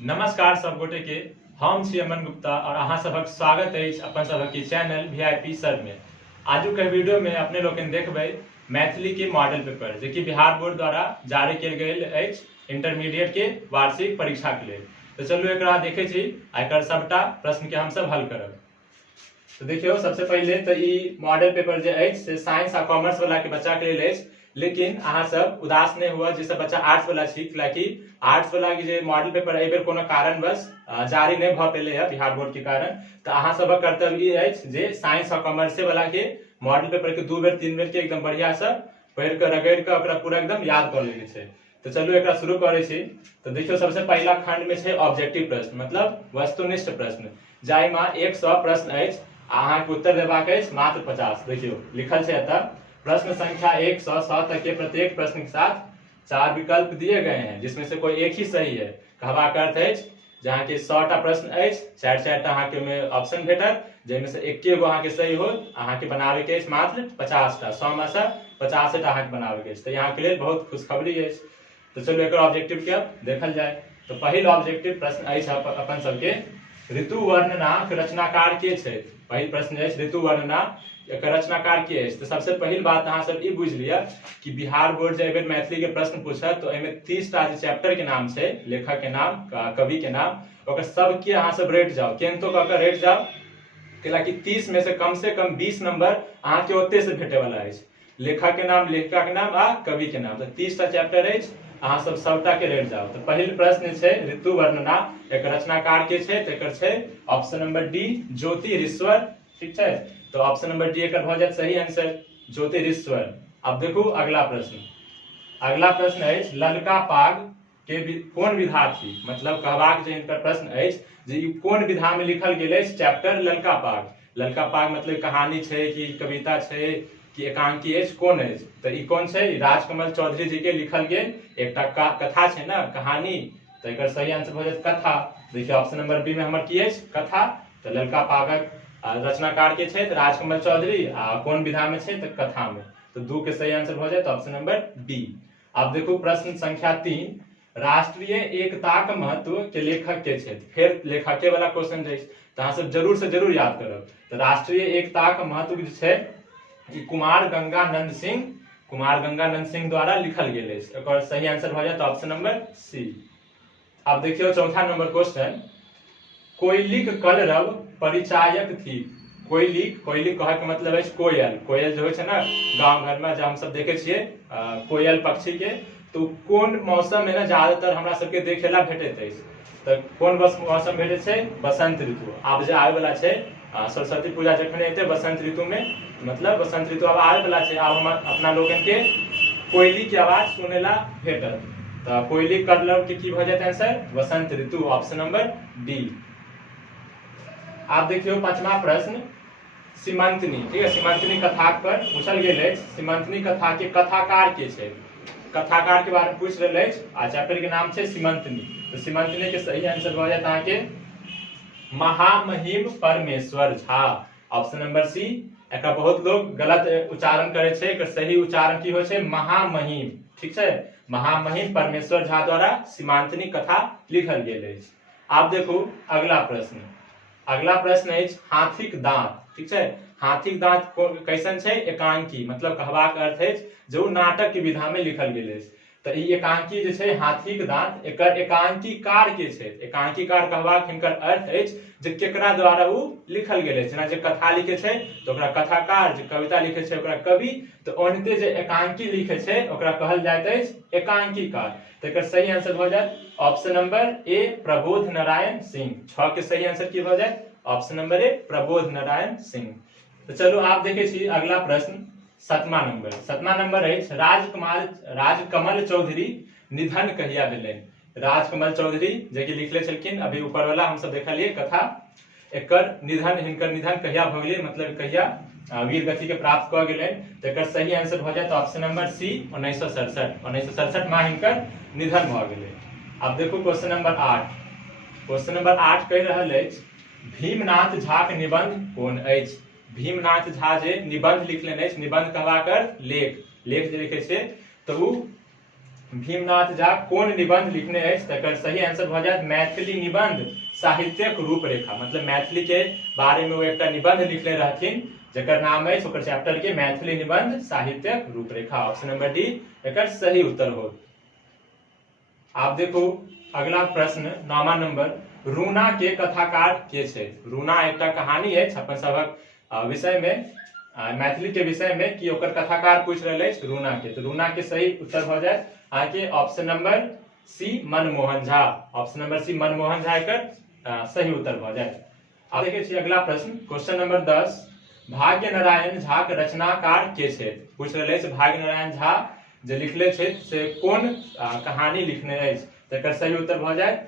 नमस्कार सब गोटे के। हम छी अमन गुप्ता और अहाँ सबक स्वागत है अपन सबक के चैनल वीआईपी सर में। आजू के वीडियो में अपने लोग देखबे मैथिली के मॉडल पेपर जो कि बिहार बोर्ड द्वारा जारी किया गया इंटरमीडिएट के वार्षिक परीक्षा के लिए। तो चलू एक देखे छी एकर सबटा प्रश्न के हम सब हल करब। तो देखियो सबसे पहले तो ये मॉडल पेपर जो है से साइंस और कॉमर्स वाला के बच्चा के लिए, लेकिन अहाँ सब उदास नहीं हुआ जैसे बच्चा आर्ट्स वाला छी, कि आर्ट्स वाला के जे मॉडल पेपर एहि बेर कोनो कारणवश जारी नहीं भ पेले है बिहार बोर्ड के कारण। तो अहाँ सबक कर्तव्य ये है जे साइंस और कॉमर्स वाला के मॉडल पेपर के 2 बेर 3 बेर के एकदम बढ़िया से पढ़ के रगड़ के ओकरा पूरा एकदम याद कर लेके छै। तो चलू एक शुरू करे छी। तो देखियो सबसे पहला खंड में छै ऑब्जेक्टिव प्रश्न मतलब वस्तुनिष्ठ प्रश्न, जाहि में 100 प्रश्न है, अहाँ के उत्तर देबाक है मात्र 50। देखियो लिखल है एतऽ प्रश्न संख्या 100 तक के प्रत्येक प्रश्न के साथ 4 विकल्प दिए गए हैं जिसमें से कोई एक ही सही है। कहबाक अर्थ है जहाँ के 100टा प्रश्न है 4-4टा अहाँ के में ऑप्शन भेटत, जिसमें से 1 गो अहाँ के सही हो अहाँ के बनावे के मात्र 50टा, 100 में से 50टा अहाँ के बनावे के। तो यहाँ के लिए बहुत खुशखबरी है। तो चलो एक ऑब्जेक्टिव के अब देखल जाए। तो पहिल ऑब्जेक्टिव प्रश्न अपन सबके ऋतु वर्णनाक रचनाकार के छै। पहिल प्रश्न है ऋतु वर्णना एकर रचनाकार के है। तो सबसे पहली बात अहाँ सब ई बुझ लिया कि बिहार बोर्ड जब मैथिली के प्रश्न पूछत तो एमे 30टा चैप्टर के नाम छै, लेखक के नाम, कवि के नाम, ओकर सब के अहाँ सब रेट जाओ, केनतो क के रेट जाओ, कि 30 में से कम 20 नंबर अहाँ के ओते से भेटे वाला है। लेखक के नाम, लेखिका के नाम आ कवि के नाम। तो 30टा चैप्टर है, अहाँ सब सबटा के रेट जाओ। तो पहिल प्रश्न छै ऋतु वर्णना एकर रचनाकार के छै, तो एकर छै ऑप्शन नंबर डी ज्योतिरीश्वर। ठीक है, तो ऑप्शन नंबर डी एकर भ जात सही आंसर ज्योतिरीश्वर। अब देखो अगला प्रश्न। अगला प्रश्न है ललका पाग के कौन विधा थी, मतलब कहबाक जे इनकर प्रश्न है जे कौन विधा में लिखल गेल चैप्टर ललका पाग। ललका पाग मतलब कहानी छै कि कविता छै कि एकांकी है, कौन है? तो ई कौन छै? राजकमल चौधरी जी के लिखल गेल एकटा कथा छै ना, कहानी। तो एकर सही आंसर भ जात कथा। देखिए ऑप्शन नंबर बी में हमर की है कथा। तो ललका पागक रचनाकार के छै राजकमल चौधरी, कौन विधा में छै तो कथा में। तो 2 के सही आंसर हो जाए तो ऑप्शन नंबर बी। अब देखो प्रश्न संख्या 3 राष्ट्रीय एकताक महत्व के लेखक के छै। फिर लेखके वाला क्वेश्चन है, तो अहाँ सब जरूर से जरूर याद करब। तो राष्ट्रीय एकताक महत्व जे छै कुमार गंगानंद सिंह द्वारा लिखल गेल है। और सही आंसर हो जाए तो ऑप्शन नंबर सी। अब देखियो चौथा नंबर क्वेश्चन कोयलिक कलरव परिचायक थी। कोयलिक कहे के मतलब है कोयल जो है ना गांव घर में जब हम सब देखे छिए कोयल पक्षी के, तो कौन मौसम में ना ज्यादातर हमरा सबके देखेला भेटैत है। तो कौन मौसम भेटे छै? बसंत ऋतु। आब जे आवे वाला छै सरस्वती पूजा जखन एते बसंत ऋतु में, मतलब बसंत ऋतु अब आवे वाला छै, अब हम अपना लोगन के कोयली की आवाज सुनेला भेटत। तो कोयली कलरव के की भ जात आंसर बसंत ऋतु, ऑप्शन नंबर डी। आप देखियो 5वां प्रश्न सीमंतनी। ठीक है, सीमंतनी कथा पर पूछल गेल है। सीमंतनी कथा के कथाकार के छै, कथाकार के बारे में पूछ रहे आ चैप्टर के नाम छै सीमंतनी। तो सीमंतनी के सही आंसर हो जाता है के महामहिम परमेश्वर झा, ऑप्शन नंबर सी। एक बहुत लोग गलत उच्चारण करे छै, एकर सही उच्चारण की हो छै महामहिम। ठीक है, महामहिम परमेश्वर झा द्वारा सीमांतनी कथा लिखल गेल है। आप देखो अगला प्रश्न। अगला प्रश्न है हाथीक दांत। ठीक है, हाथीक दांत कैसन छै? एकांकी, मतलब कहबाक अर्थ है जो नाटक के विधा में लिखल गेल है। तो ई एकांकी जे छै हाथीक दांत एकर एकांकीकार के छै। एकांकीकार कहबाक हिनकर अर्थ है जे केकरा द्वारा उ लिखल गेल है। जेना जे कथा लिखे छै तो ओकरा कथाकार, जे कविता लिखे छै ओकरा कवि, तो ओनते जे एकांकी लिखे छै ओकरा कहल जाइत है एकांकीकार। तो एकर सही आंसर हो जाए ऑप्शन नंबर ए प्रबोध नारायण सिंह। 6 के सही आंसर की हो जाए ऑप्शन नंबर ए प्रबोध नारायण सिंह। तो चलो आप देखे छी अगला प्रश्न 7वां नंबर। 7वां नंबर है राजकमल चौधरी निधन कहिया भेलै। राजकमल चौधरी जे कि लिखले छलखिन अभी ऊपर वाला हम सब देखलिए कथा, एकर निधन हिनकर निधन कहिया भ गेलै, मतलब कहिया वीर गति के प्राप्त क गेलै। तो एकर सही आंसर हो जाए तो ऑप्शन नंबर सी 1967 में हिनकर निधन भ गेलै। अब देखो क्वेश्चन नंबर 8। क्वेश्चन नंबर 8 कह रहल है भीमनाथ झा के निबंध कौन अछि। भीमनाथ झा जे निबंध लिखले, निबंध कहबाक लेख जे लिखे छै, तो भीमनाथ झा कोन निबंध लिखने अछि तकर सही आंसर भ जायत मैथिली निबंध साहित्यक रूपरेखा। मतलब मैथिली के बारे में वो एक निबंध लिखने रहथिन जकर नाम है ओकर चैप्टर के मैथिली निबंध साहित्यक रूपरेखा। ऑप्शन नंबर डी एकर सही उत्तर हो। आप देखो अगला प्रश्न 9वां नंबर, रूना के कथाकार के छै? रूना एक कहानी है अपन सबक विषय में मैथिली के विषय में कि ओकर कथाकार पूछ रहे रूना के, तो रूना के सही उत्तर हो जाए आगे option number C Manmohan Jha. Option number C Manmohan Jha एकर सही उत्तर हो जाए। अब देखिए अगला प्रश्न क्वेश्चन नंबर 10, भाग्य नारायण झा के रचनाकार के छै? पूछ रहे भाग्य नारायण झा जे लिखले छै से कोन कहानी लिखने अछि, तकर सही उत्तर हो जाए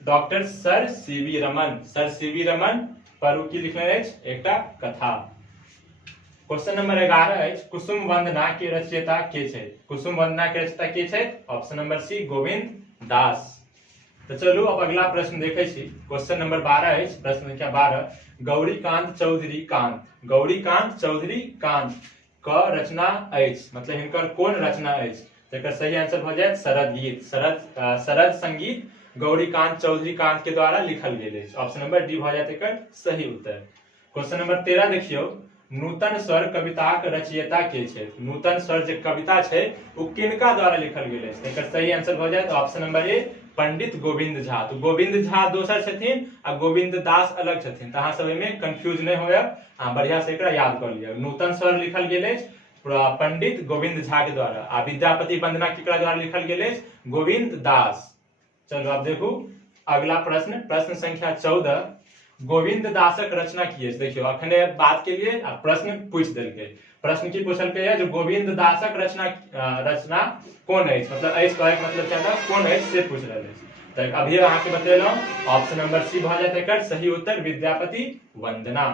doctor sir CV Raman. Sir CV Raman पर की लिखने अछि एकटा कथा। क्वेश्चन नंबर 11 अछि, कुसुम वंदना के रचयिता के छै? कुसुम वंदना के रचयिता के छै? ऑप्शन नंबर सी गोविंद दास। तो चलू अब अगला प्रश्न देखे छी। क्वेश्चन नंबर 12 अछि, प्रश्न संख्या 12, गौरीकांत चौधरी कांत। गौरीकांत चौधरी कांत क रचना अछि, मतलब हिनकर कोन रचना अछि, तकर सही आंसर हो जाए शरद गीत। शरद संगीत गौरीकांत चौधरी कांत के द्वारा लिखल गेल अछि। ऑप्शन नंबर डी भ जाए एकर सही उत्तर। क्वेश्चन नंबर 13 देखियो, नूतन स्वर कविताक रचयिता के छै? नूतन स्वर जे कविता छै वो किनका द्वारा लिखल गेल अछि, एकर सही आंसर हो जाए ऑप्शन नंबर ए पंडित गोविंद झा। तो गोविंद झा दोसर छथिन आ गोविंद दास अलग छथिन, तो अहाँ सब में कंफ्यूज नहीं होयब, बढ़िया से एकरा याद कर लिया। नूतन स्वर लिखल गेल अछि पंडित गोविंद झा के द्वारा आ विद्यापति वंदना केकरा द्वारा लिखल गेल अछि? गोविंद दास। चलो अब देखू अगला प्रश्न, प्रश्न संख्या 14, गोविंद दासक रचना की अछि? देखियो अखने बात के लिए प्रश्न पूछ देलके। प्रश्न की पूछलके है जो गोविंद दासक रचना कौन अछि, मतलब अछि कहे मतलब चाहता कौन अछि से पूछ रहे अछि। तो अभी अहाँ के बतेलौ ऑप्शन नंबर सी भ जाए एकर सही उत्तर विद्यापति वंदना।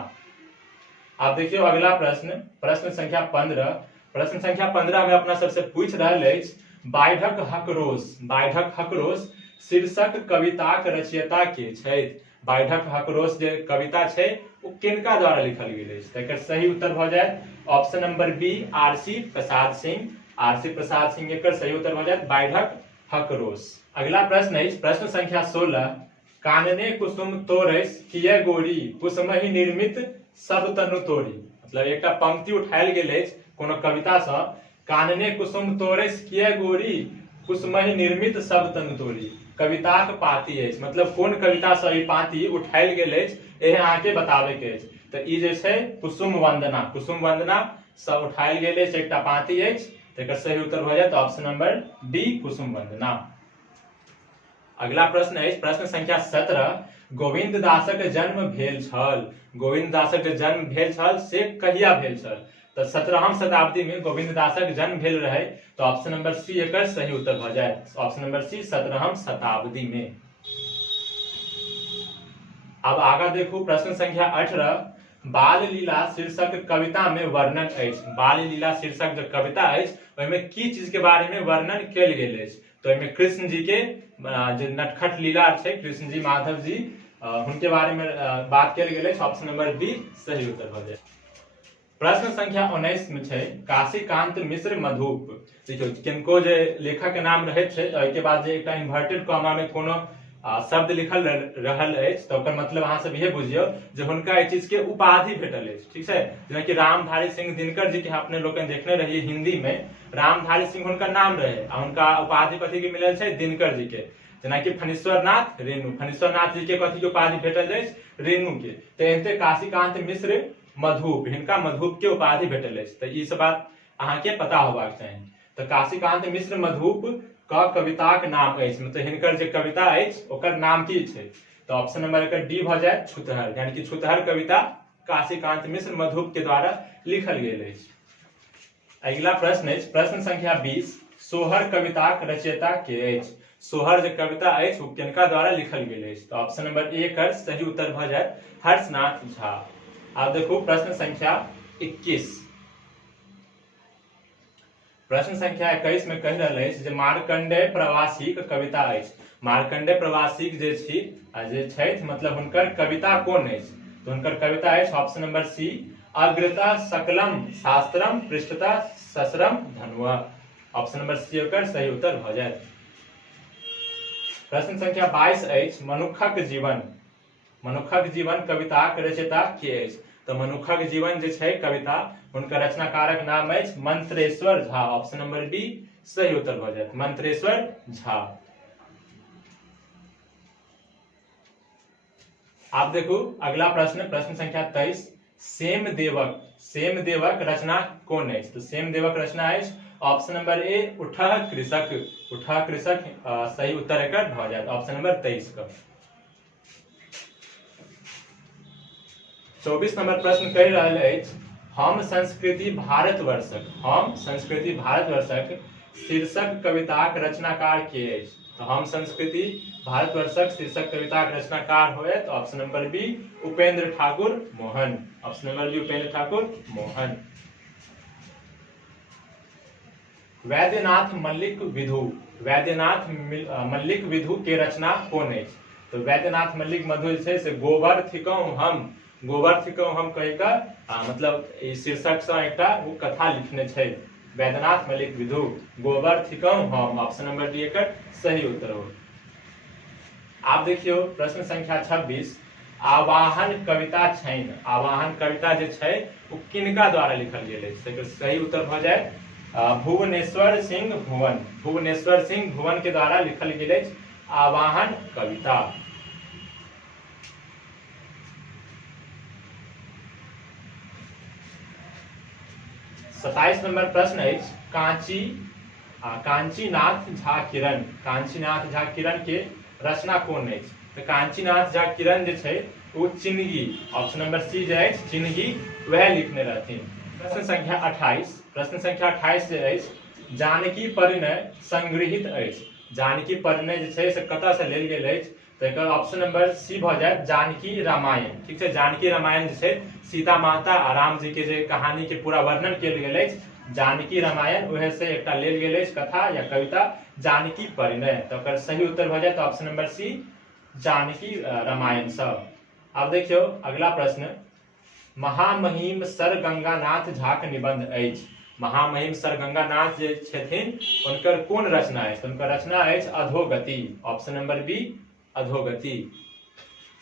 आप देखियो अगला प्रश्न, प्रश्न संख्या 15, प्रश्न संख्या 15 में अपना सबसे पूछ रहल अछि, बाढ़क हकरोष। बाढ़क हकरोष शीर्षक कविताक रचयिता के छै? बाढ़क हकरोष जे कविता छै वो किनका द्वारा लिखल गेल अछि, तकर सही उत्तर भ जाए option number B RC Prasad Singh. RC Prasad Singh एकर सही उत्तर हो जाए बाढ़क हकरोष। अगला प्रश्न है प्रश्न संख्या 16, कानने कुसुम तोरस किए गोरी कुसुमहि निर्मित सब तनु तोरी। मतलब एक पंक्ति उठायल गेल अछि कोनो कविता से, कानने कुसुम तोरस किए गोरी कुसुमहि निर्मित सब तनु तोरी। कविताक पाती अछि, मतलब कोन कविता से ई पाती उठायल गेल अछि एहे अहाँ के बताबे के अछि। तो ई जे छै कुसुम वंदना, कुसुम वंदना से उठायल गेल अछि एकटा पाती अछि, तेकर सही उत्तर हो जाए ऑप्शन नंबर डी कुसुम वंदना। अगला प्रश्न है प्रश्न संख्या 17, गोविंद दासक जन्म भेल छल। गोविंद दासक जन्म भेल छल से कहिया भेल छल? तो 17वीं शताब्दी में गोविंद दासक जन्म भेल रहे, तो ऑप्शन नंबर सी एकर सही उत्तर हो जाए ऑप्शन नंबर सी 17वीं शताब्दी में। अब आगा देखो प्रश्न संख्या 18, बाल लीला शीर्षक कविता में वर्णन अछि। बाल लीला शीर्षक जो कविता अछि ओहिमे की चीज के बारे में वर्णन कयल गेल अछि? तो एहिमे कृष्ण जी के जो नटखट लीला छै, कृष्ण जी माधव जी उनके बारे में बात कयल गेल अछि। ऑप्शन नंबर बी सही उत्तर हो जाए। प्रश्न संख्या 19 में छै, काशीकांत मिश्र मधुप। देखियो किनको जे लेखक के नाम रहे छै के बाद जे एकटा इन्वर्टेड कॉमा में कोनो शब्द लिखल रहल अछि तो ओकर मतलब अहाँ सब ये बुझियो जे हुनका ए चीज के उपाधि भेटल अछि। ठीक है, जेना कि रामधारी सिंह दिनकर जी के अपने लोग देखने रहिए हिंदी में, रामधारी सिंह हुनकर नाम रहे आ हुनका उपाधि कथी के मिलल छै? दिनकर जी के। जेना कि फणीश्वर नाथ रेणु, फणीश्वर नाथ जी के कथी के उपाधि भेटल अछि? रेणु के। तो एहते काशीकांत मिश्र मधुप, हिनका मधुप के उपाधि भेटल अछि। तो ई सब बात अहाँ के पता होबाक चाहिए। तो काशीकांत मिश्र मधुप का कविताक नाम अछि, मतलब हिनकर जे कविता अछि ओकर नाम की छै? तो ऑप्शन नंबर एकर डी भ जाए छुतहर, यानी कि छुतहर कविता काशीकांत मिश्र मधुप के द्वारा लिखल गेल अछि। अगला प्रश्न अछि प्रश्न संख्या 20, सोहर कविताक रचयिता के अछि? सोहर जे कविता अछि वो किनका द्वारा लिखल गेल अछि? तो ऑप्शन नंबर ए एकर सही उत्तर भ जाए हर्षनाथ झा। अब देखो प्रश्न संख्या 21, प्रश्न संख्या 21 में कह रहल अछि जे मार्कंडेय प्रवासीक कविता अछि। मार्कंडेय प्रवासीक जे छथि मतलब हुनकर कविता कोन अछि? तो हुनकर कविता अछि ऑप्शन नंबर सी, अग्रता सकलम शास्त्रम पृष्ठता ससरम धनुआ। ऑप्शन नंबर सी ओकर सही उत्तर भ जायत। प्रश्न संख्या 22 अछि मनुखक जीवन। मनुखक जीवन कविताक रचयिता के अछि? तो मनुखक जीवन जे छै कविता हुनकर रचनाकारक नाम अछि Mantreshwar Jha. Option number B सही उत्तर भ जायत, मंत्रेश्वर झा। आप देखू अगला प्रश्न, प्रश्न संख्या 23 सेमदेवक रचना कोन अछि? तो सेमदेवक रचना अछि ऑप्शन नंबर ए उठह कृषक। उठह कृषक सही उत्तर एकर भ जायत, ऑप्शन नंबर 23 का। 24 नंबर प्रश्न कहि रहल अछि हम संस्कृति भारतवर्षक शीर्षक कविताक रचनाकार के अछि? तो हम संस्कृति भारतवर्षक शीर्षक कविताक रचनाकार होयत option number B Upendra Thakur Mohan. Option number B Upendra Thakur Mohan. Vaidyanath Mallik Vidhu के रचना कौन अछि? तो वैद्यनाथ मल्लिक मधु जे छै से गोबर थिकौं हम कहि कऽ मतलब शीर्षक से एकटा वो कथा लिखने छै। वैद्यनाथ मल्लिक विधु गोबर थिकौं हम, ऑप्शन नंबर डी एकर सही उत्तर हो। आप देखियो प्रश्न संख्या 26 आवाहन कविता छनि। आवाहन कविता जे छै वो किनका द्वारा लिखल गेल अछि? एकर सही उत्तर भ जाय भुवनेश्वर सिंह भुवन के द्वारा लिखल गेल अछि आवाहन कविता। 27 नंबर प्रश्न अछि कांचीनाथ झा किरण के रचना कोन अछि? तो कांचीनाथ झा किरण जे छै वो चिन्हगी, ऑप्शन नंबर सी जे अछि चिन्हगी वह लिखने रहथिन। प्रश्न संख्या 28 जे अछि जानकी परिणय संग्रहित अछि। जानकी परिणय जे छै से कतऽ से लेल गेल अछि? तो एकर ऑप्शन नंबर सी भ जायत जानकी रामायण। ठीक छै, जानकी रामायण जे छै सीता माता आ राम जी के जे कहानी के पूरा वर्णन कयल गेल अछि जानकी रामायण, वह से एकटा लेल गेल अछि कथा या कविता जानकी परिणय। तो एकर सही उत्तर भ जायत option number C Janaki Ramayan सब। अब देखियो अगला प्रश्न महामहिम सर गंगानाथ झा के निबंध अछि। महामहिम सर गंगानाथ जे छथिन उनकर कोन रचना अछि? उनकर रचना अछि अधोगति, ऑप्शन नंबर बी अधोगति।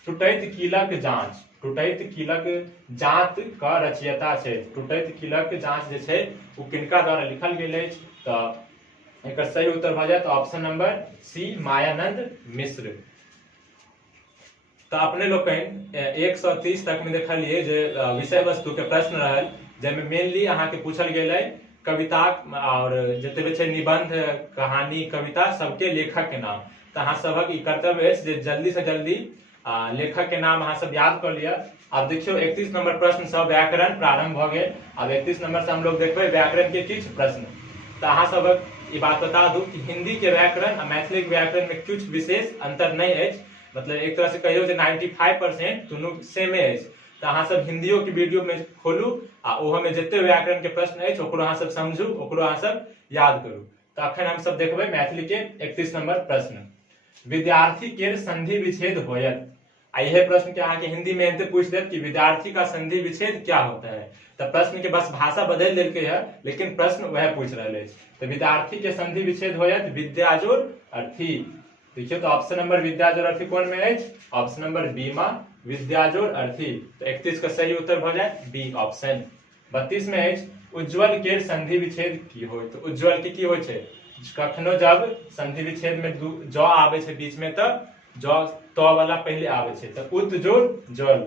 टूटैत कीलक जांच का रचयिता छै। टूटैत कीलक जांच जे छै वो किनका द्वारा लिखल गेल अछि? तो एकर सही उत्तर भ जायत ऑप्शन नंबर सी मायानंद मिश्र। तो अपने लोकनि 130 तक में देखलिए जे विषय वस्तु के प्रश्न रहल जैमे मेनली अहाँ के पूछल गेल है कविता और जतबे छै निबंध कहानी कविता सबके लेखक के नाम। तो अहाँ सबक ई कर्तव्य अछि जे जल्दी से जल्दी लेखक के नाम अहाँ सब याद कर लिया। अब देखियो 31 नंबर प्रश्न से व्याकरण प्रारंभ भ गेल। अब 31 नंबर से हम लोग देखबे व्याकरण के किछ प्रश्न। तो अहाँ सबक ई बात बता दूं कि हिंदी के व्याकरण और मैथिली के व्याकरण में कुछ विशेष अंतर नहीं अछि। मतलब एक तरह से कहियो जे 95% दुनू सेमे अछि। तो अहाँ सब हिंदियो के वीडियो में खोलू आ ओहो में जते व्याकरण के प्रश्न अछि ओकरो अहाँ सब समझू, ओकरो अहाँ सब याद करू। तो अखन हम सब देखबे मैथिली के 31 नंबर प्रश्न। विद्यार्थी के संधि विच्छेद होयत। यह प्रश्न के अहाँ के हिंदी में एते पूछ देत कि विद्यार्थी का संधि विच्छेद क्या होता है? तो प्रश्न के बस भाषा बदल देलके है लेकिन प्रश्न वह पूछ रहे हैं। तो विद्यार्थी के संधि विच्छेद होयत विद्याजोड़ अर्थी। देखिए तो ऑप्शन नंबर विद्याजोड़ अर्थी कौन में है? ऑप्शन नंबर बी में विद्याजोड़ अर्थी। तो 31 का सही उत्तर हो जाए बी ऑप्शन। 32 में है उज्ज्वल के संधि विच्छेद की हो? तो उज्ज्वल के की हो छे? कखनो जब संधि विच्छेद में ज आवे छे बीच में तो ज त वाला पहले आवे छे तो उत्जोड़ ज्वल।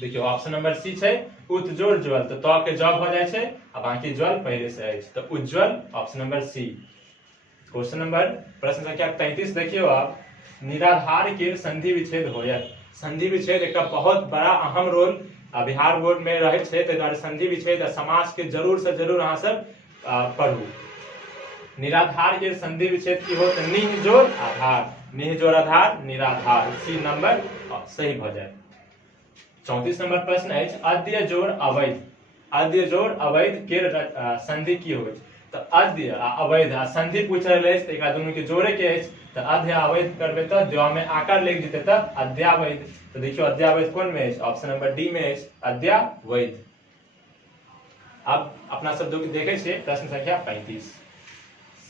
देखियो ऑप्शन नंबर सी छे उत्जोड़ ज्वल। तो त के ज हो जाए छे आ बाकी ज्वल पहले से है तो Ujjwal option number C. Question number प्रश्न संख्या 33 देखियो आप निराधार के संधि विच्छेद होयत। संधि विच्छेद एक बहुत बड़ा अहम रोल बिहार बोर्ड में रहे छे। ताहि दुआरे संधि विच्छेद समास के जरूर से जरूर अहाँ सब पढ़ू। निराधार के संधि विच्छेद की हो? तो निह जोड़ आधार, निह जोड़ आधार निराधार, सी नंबर सही भ जाए। 34 नंबर प्रश्न है अद्य जोड़ अवैध। अद्य जोड़ अवैध के संधि की हो? तो अद्य आ अवैध आ संधि पूछ रहे हैं तो दोनों के जोड़े के है। तो अद्य अवैध करबे तो द्वा में आकार लेके जेते तो अद्यावैध। तो देखियो अद्यावैध कौन में है? ऑप्शन नंबर डी में है अद्यावैध। अब अपना शब्दों की देखे छे प्रश्न संख्या 35।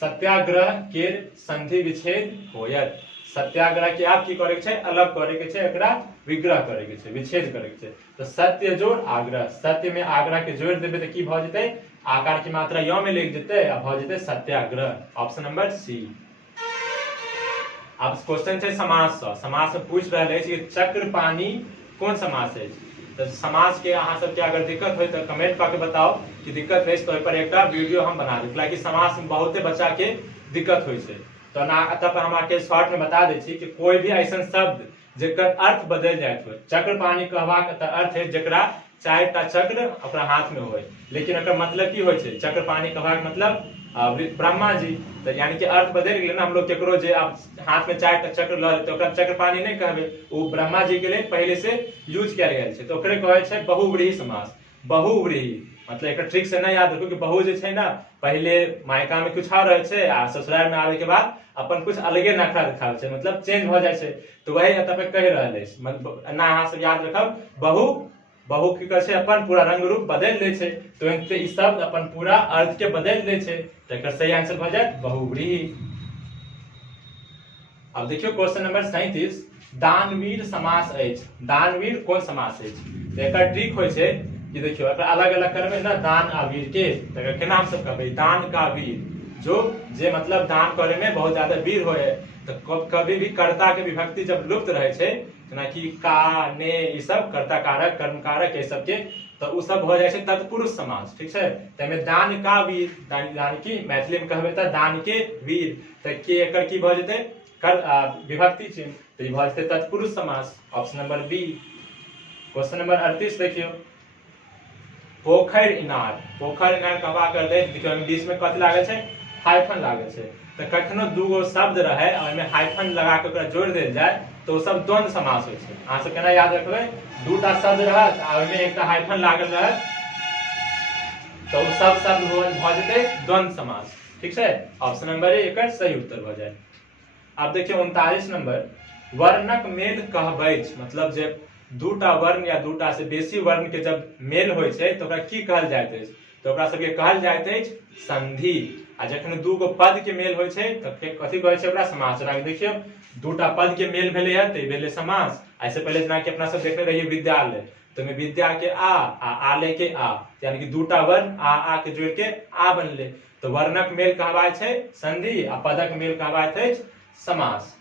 सत्याग्रह के संधि विच्छेद होयत। सत्याग्रह के आप की करे के छै, अलग करे के छै, एकरा विग्रह करे के छै, विच्छेद करे के छै। तो सत्य जोड़ आग्रह, सत्य में आग्रह के जोड़ देबे तो की भ जेतै, आकार की मात्रा य में लिख जेतै आ भ जेतै सत्याग्रह। ऑप्शन नंबर सी। अब क्वेश्चन छै समास से। समास में पूछ रहल अछि कि चक्रपाणी कोन समास है। तो समास के अहाँ सबके अगर दिक्कत हो तो कमेंट करके बताओ कि दिक्कत है, तो ओहि पर एक वीडियो हम बना देब, कियाकि समास में बहुते बच्चा के दिक्कत होइ छै। तो ना तब हम आके शॉर्ट में बता दै छी कि कोई भी ऐसा शब्द जेकर अर्थ बदल जाए हो। चक्रपाणी कहबाक अर्थ है जेकरा 4टा चक्र अपना हाथ में होय, लेकिन एकर मतलब की होय छै, चक्रपाणी कहबाक मतलब ब्रह्मा जी। तो यानी कि अर्थ बदल गेलै ना। हम लोग केकरो जे आप हाथ में 4टा चक्र ल लेते ओकरा चक्रपाणी नहीं कहबे, वो ब्रह्मा जी के लिए पहले से यूज किया गेल छै। तो ओकरे कहै छै बहुव्रीहि समास। बहुव्रीहि मतलब एक ट्रिक से नहीं याद रखो कि बहु जे छै ना, पहले मायका में कुछ और रहे छै आ ससुराल में आवे के बाद अपन कुछ अलगे नखरा दिखावे छै, मतलब चेंज भ जाय छै। तो वही एतय पे कह रहल है, मतलब ना अहाँ सब याद रखब। बहु बहु की करे छै, अपन पूरा रंग रूप बदल ले छै। तो इनसे ई शब्द अपन पूरा अर्थ के बदल दे छै। तो एकर सही आंसर भ जायत बहुव्रीहि। अब देखियो क्वेश्चन नंबर 37, दानवीर समास अछि। दानवीर कोन समास अछि। एकर ट्रिक होय छै कि देखियो एकर अलग अलग करबे ना, दान आ वीर के, तो एकर केना हम सब कहबे, दान का वीर, जो जे मतलब दान करे में बहुत ज्यादा वीर होय। तो कभी भी कर्ता के विभक्ति जब लुप्त रहे छै, जेना कि का, ने, ई सब कर्ता कारक, कर्म कारक, ये सब के, तो उ सब हो जाय छै तत्पुरुष समास। ठीक छै। तमे दान का वीर, दान की मैथिली में कहबे त दान के वीर, त के एकर की भ जेतै, विभक्ति चिन्ह, तो ई भ जेतै तत्पुरुष समास। Option number B. Question number 38 देखियो, पोखर इनार। पोखर इनार कहबा कर दे, देखियो बीच में कथि लागल छै, हाइफन लागल छै। तो कखनो दूगो शब्द रहे और ओहिमे हाइफन लगा के ओकरा जोड़ देल जाए तो सब द्वंद्व समास होय छै। अहाँ सब केना याद रखबै, दूटा शब्द रहत आ ओहिमे एकटा हाइफन लागल रहत, तो सब शब्द भ जेतै द्वंद्व समास। ठीक छै। ऑप्शन नंबर ए एकर सही उत्तर भ जाय। अब देखियो 39 नंबर, वर्णक मेल कहबैछ, मतलब जे दूटा वर्ण या दूटा से बेसी वर्ण के जब मेल होय छै तो ओकरा की कहल जाइत अछि। तो ओकरा सबके कहल जाइत अछि संधि। आ जखन दूगो पद के मेल होय छै तो कथि कहै छै, ओकरा समास। देखियो दूटा पद के मेल भेलै है तो ई भेलै समास। ऐसे पहले जेना कि अपना सब देखने रहिए विद्यालय, तो में विद्या के आ आले के आ, यानी कि दूटा वर्ण आ के जोड़ के आ बनले। तो वर्णक मेल कहबाय छै संधि आ पदक मेल कहबाय छै समास।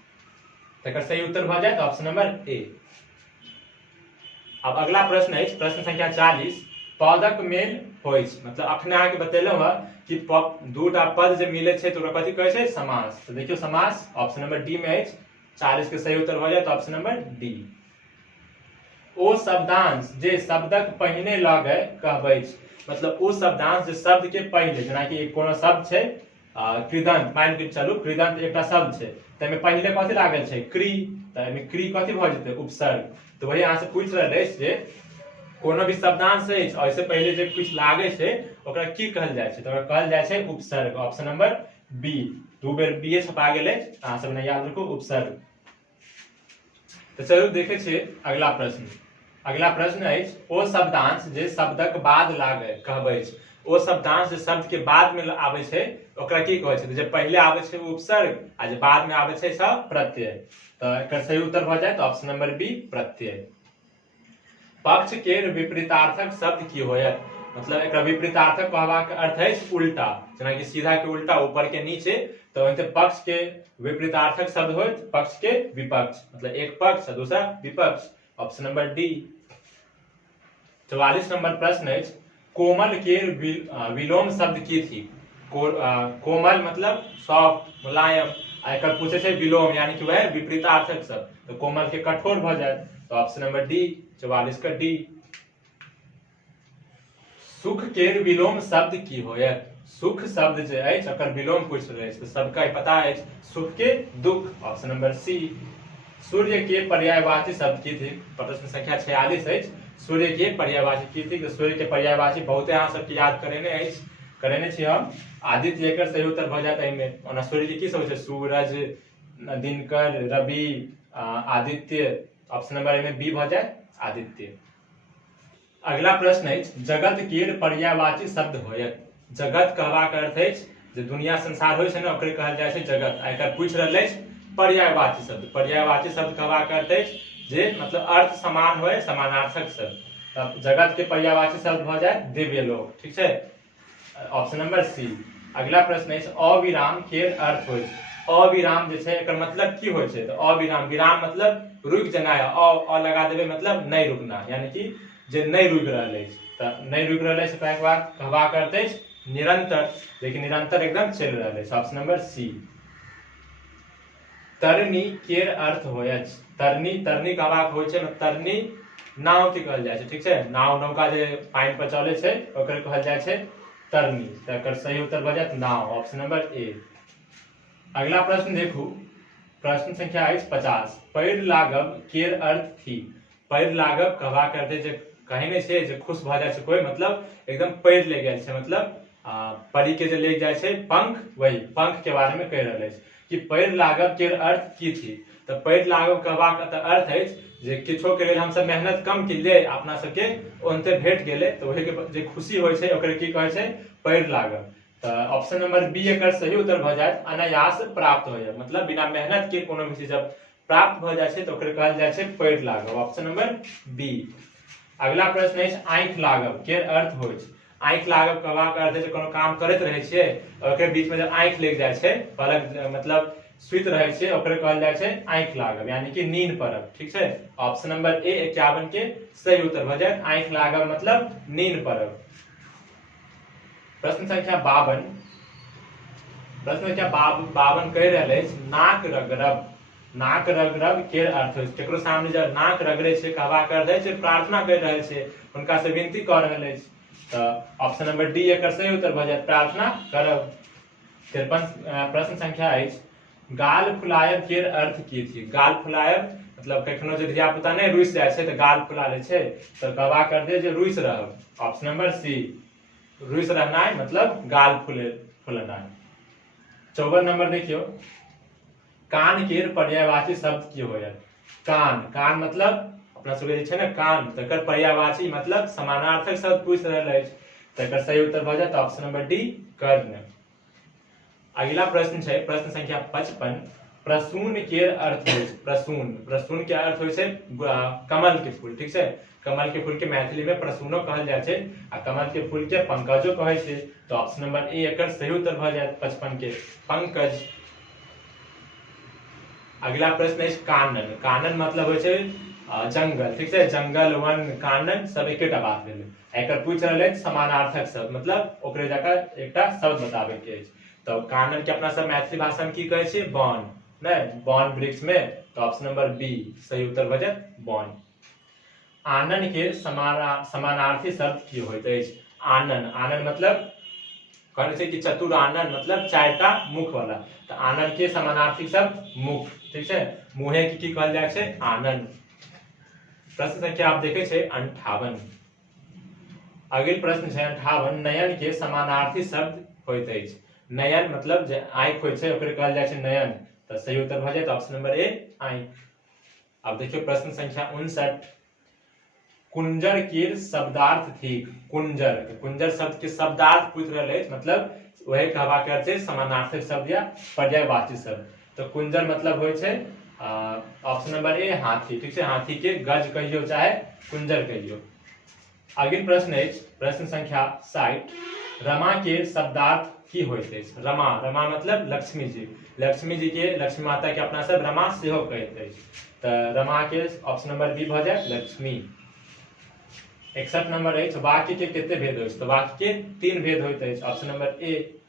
एकर सही उत्तर भ जायत ऑप्शन नंबर ए। अब अगला प्रश्न है प्रश्न संख्या 40, पदक मेल होय छै, मतलब अखने अहाँ के बतेलौ है कि दूटा पद जे मिले छै तो ओकरा कथि कहै छै, समास। तो देखियो समास ऑप्शन नंबर डी में है। 40 के सही उत्तर भ जायत ऑप्शन नंबर डी। ओ शब्दांश जे शब्दक पहिने लागै कहबैछ, मतलब ओ शब्दांश जे शब्द के पहले, जेना कि कोनो शब्द छै कृदंत, मान के चलू कृदंत एकटा शब्द छै, तमे पहले कथि लागल छै, क्री, त एमे क्री कथि भ जेतै, उपसर्ग। तो वही अहाँ से पूछ रहल अछि जे कोनो भी शब्दांश छै और इससे पहले जे कुछ लागे छै ओकरा की कहल जाय छै, तो ओकरा कहल जाय छै उपसर्ग। Option number B. 2 बेर बी छपा गेलै, अहाँ सब ने याद रखू उपसर्ग। तो चलू देखे छियै अगला प्रश्न। अगला प्रश्न है, ओ शब्दांश जे शब्दक बाद लागे कहबैछ। ओ शब्दांश जे शब्द के बाद में आवे छै ओकरा की कहै छै, जे पहले आवे छै उपसर्ग आ जे बाद में आवे छै सब प्रत्यय। तो एकर सही उत्तर भ जायत ऑप्शन नंबर बी, प्रत्यय। पक्ष के विपरीतार्थक शब्द की होयत, मतलब एक विपरीतार्थक कहबाक अर्थ है उल्टा, जेना कि सीधा के उल्टा, ऊपर के नीचे। तो पक्ष के विपरीतार्थक शब्द होयत पक्ष के विपक्ष, मतलब एक पक्ष और दूसरा विपक्ष। Option number D. 44 नंबर प्रश्न है, कोमल के विलोम शब्द की थी। कोमल मतलब सॉफ्ट, मुलायम, एकर पूछे छै विलोम, यानी कि वह विपरीतार्थक शब्द। तो कोमल के कठोर भ जायत। तो ऑप्शन नंबर डी, 44 का डी। सुख के विलोम शब्द की होयत। सुख शब्द जे अछि ओकर विलोम पूछ रहे छै, तो सबका पता है सुख के दुख। ऑप्शन नंबर सी। सूर्य के पर्यायवाची शब्द की थी। प्रश्न संख्या 46 है, सूर्य के पर्यायवाची की थी। तो सूर्य के पर्यायवाची बहुते अहाँ सबके याद करेने छी हम। आदित्य एकर सही उत्तर भ जात एमे। ओना सूर्य के की सब छै, सूरज, दिनकर, रवि, आदित्य। ऑप्शन नंबर में बी भ जाए आदित्य। अगला प्रश्न है, जगत के पर्यायवाची शब्द होयत। जगत कहबाक अर्थ है जे दुनिया संसार होइ छै ने ओकरे कहल जाइ छै जगत। आ एकर पूछ रहल अछि पर्यायवाची शब्द। पर्यायवाची शब्द कहबा करत अछि जे मतलब अर्थ समान होय, समानार्थक शब्द। तब जगत के पर्यायवाची शब्द भ जाय दिव्य लोक। ठीक छै, ऑप्शन नंबर सी। अगला प्रश्न अछि अविराम के अर्थ होइ छै। अविराम जे छै एकर मतलब की होइ छै? तऽ अविराम, विराम मतलब रुकि जेनाइ, अ लगा देबै मतलब नहीं रुकना, यानी कि जे नहीं रुकि रहल अछि। तऽ नहीं रुकि रहल अछि कहैके बाद कहबा करत अछि निरंतर, लेकिन निरंतर एकदम चलि रहल अछि। ऑप्शन नंबर सी। तरनी केर अर्थ होइ अछि। तरनी, तरनी कहबाक होइ छै तरनी नाव के कहल जाइ छै। ठीक छै, नाव नौका जे पानि पर चलै छै ओकरे कहल जाइ छै तरनी। तऽ एकर सही उत्तर भ जायत नाव, ऑप्शन नंबर ए। अगला प्रश्न देखू, प्रश्न संख्या अछि 50। पैर लागब केर अर्थ थी। पैर लागब कहबा करते जे कहे नहीं छै जे खुश भ जाइ छै कोई, मतलब एकदम पैर ले गेल छै, मतलब परी के जे ले जाइ छै पंख, वही पंख के बारे में कहि रहल अछि कि पैर लागब केर अर्थ की थी। तऽ पैर लागब कहबाक तऽ अर्थ अछि जे किछो के लेल हमसब मेहनत कम केलिए, अपना सबके ओनते भेट गेलै, तऽ वही के जे खुशी होइ छै ओकरे की कहै छै पैर लागब। तऽ ऑप्शन नंबर बी एकर सही उत्तर भ जायत अनायास प्राप्त हो जाय, मतलब बिना मेहनत के कोनो भी चीज जब प्राप्त भ जाइ छै तऽ ओकरे कहल जाइ छै पैर लागब, ऑप्शन नंबर बी। अगला प्रश्न अछि आंखि लागब केर अर्थ होइ छै। आंखि लागब कहबाक अर्थ छै कोनो काम करैत रहे छियै ओकर बीच में जब आंखि लग जाइ छै, पलक मतलब सुति रहे छै, ओकरे कहल जाइ छै आंखि लागब, यानी कि नींद पड़ब। ठीक छै, ऑप्शन नंबर ए 51 के सही उत्तर भ जायत आंखि लागब मतलब नींद पड़ब। प्रश्न संख्या 52। प्रश्न संख्या 52 कहि रहल अछि नाक रगड़ब। नाक रगड़ब केर अर्थ होइ छै। केकरो सामने जब नाक रगड़े छै कहबाक अर्थ अछि जे प्रार्थना कर रहल छै, हुनका से विनती कऽ रहल अछि। तऽ ऑप्शन नंबर डी एकर सही उत्तर भ जायत प्रार्थना करब। 53 प्रश्न संख्या अछि गाल फुलायब केर अर्थ की थी। गाल फुलायब मतलब कखनो जे धिया पुता नहीं रुसि जाइ छै तऽ गाल फुला लै छै, तऽ कहबा करते जे रुसि रहब, ऑप्शन नंबर सी। रुसि रहनाइ मतलब गाल फुलेनाइ। 54 नंबर देखियो, कान केर पर्यायवाची शब्द की होयत। कान, कान मतलब अपना सबके जे छै ने कान, तकर पर्यायवाची मतलब समानार्थक शब्द पूछ रहल अछि, तऽ एकर सही उत्तर भ जायत ऑप्शन नंबर डी कर्ण। अगला प्रश्न छै प्रश्न संख्या 55। प्रसून केर अर्थ होइ छै। प्रसून, प्रसून के अर्थ होइ छै कमल के फूल। ठीक छै, कमल के फूल के मैथिली में प्रसूनो कहल जाइ छै, आ कमल के फूल के पंकजो कहै छै। तो ऑप्शन नंबर ए एकर सही उत्तर भ जायत 55 के पंकज। अगला प्रश्न अछि कानन। कानन मतलब होइ छै जंगल। ठीक छै, जंगल, वन, कानन सब एकेटा बात भेलै। एकर पूछ रहल अछि समानार्थक शब्द, मतलब ओकरे जकां एकटा शब्द बताबे के अछि। तो कानन के अपना सब मैथिली भाषा में की कहै छै वन, नहीं वन वृक्ष में, तो ऑप्शन नंबर बी सही उत्तर भ जायत वन। आनन के समानार्थी शब्द की होइत अछि। आनन, आनन मतलब कहै छै कि चतुर आनन मतलब चारिटा मुख वाला, तो आनन के समानार्थी शब्द मुख। ठीक छै, मुहे के की कहल जाइ छै आनन। प्रश्न संख्या आप देखे छै 58। अगला प्रश्न छै 58। नयन के समानार्थी शब्द होइत अछि। नयन मतलब जे आंखि होइ छै ओकरे कहल जाइ छै नयन, तो सही उत्तर भ जायत ऑप्शन नंबर ए आंखि। अब देखियो प्रश्न संख्या 59। कुंजर केर शब्दार्थ थिक। कुंजर, कुंजर शब्द के शब्दार्थ पूछ रहल अछि, मतलब वही कहबा के अर्थ छै समानार्थक शब्द या पर्यायवाची शब्द। तो कुंजर मतलब होइ छै ऑप्शन नंबर ए हाथी। ठीक छै, हाथी के गज कहियो चाहे कुंजर कहियो। अगला प्रश्न अछि प्रश्न संख्या 60। रमा के शब्दार्थ की होइत अछि। रमा, रमा मतलब लक्ष्मी जी। लक्ष्मी जी के, लक्ष्मी माता के अपना सब रमा सेहो कहैत अछि, तऽ रमा के ऑप्शन नंबर बी भ जायत लक्ष्मी। 61 नंबर अछि वाक्य के कितने भेद होइत अछि। तो वाक्य के 3 भेद होइत अछि, ऑप्शन नंबर ए।